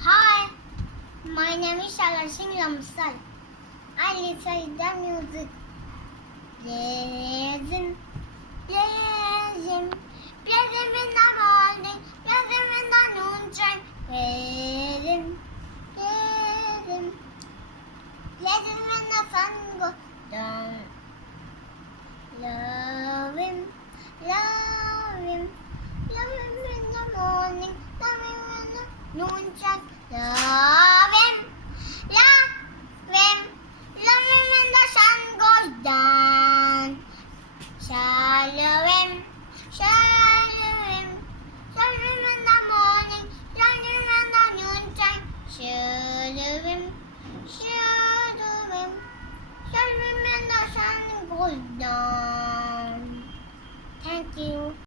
Hi, my name is Shala Singh Lamsal. I listen the music. Blazing, blazing, blazing in the morning, blazing in the noontime. Blazing, blazing, blazing when the sun goes down. Love him, love him, love him in the morning, love him in the noontime. Love